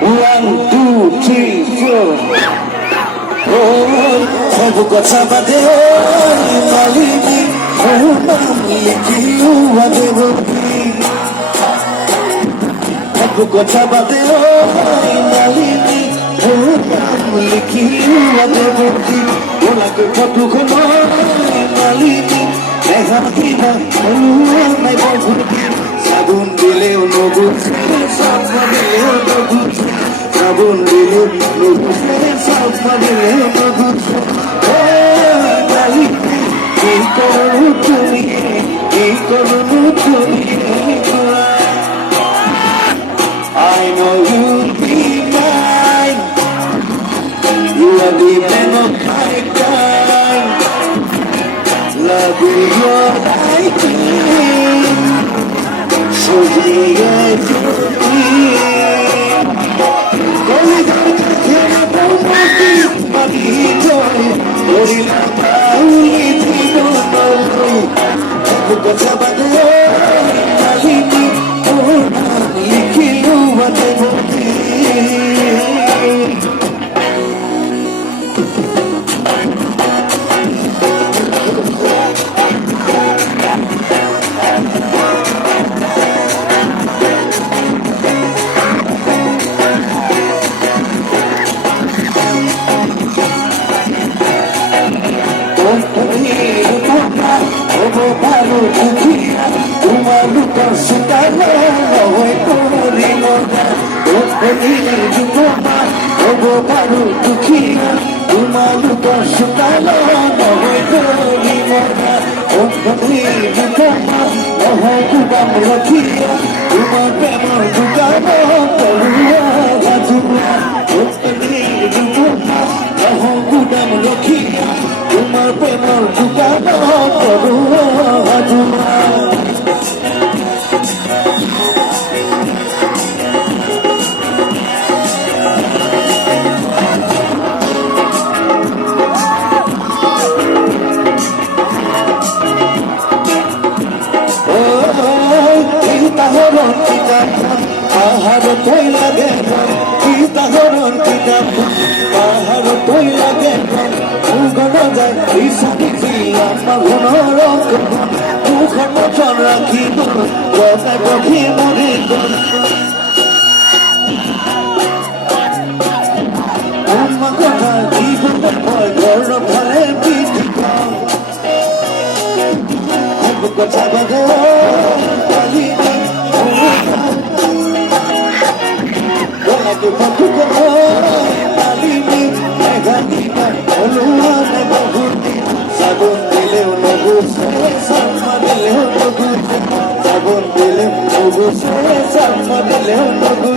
1, 2, 3, 4. Sabu কথা বাদে মালিনী লিখিও দেবী সাবু কথা বাদে মালিনী লিখিও দেবী ওনাকে ফটোখন মালিনী দেখা কিনা নাই বন্ধুকে সাবুন দিলেও নবুঝে সাবুন দিলেও নবুঝে সাবুন দিলেও নবুঝে সাবুন দিলেও নবুঝে কি করু তুমি কি করু তুমি I know you'll be mine. You are the man of my time. Love is what I need. So dear to me. Going down to the bottom, but he joy. Going down, he don't know. Because I'm a Sabun dilim, ugu saya sama dilim, ugu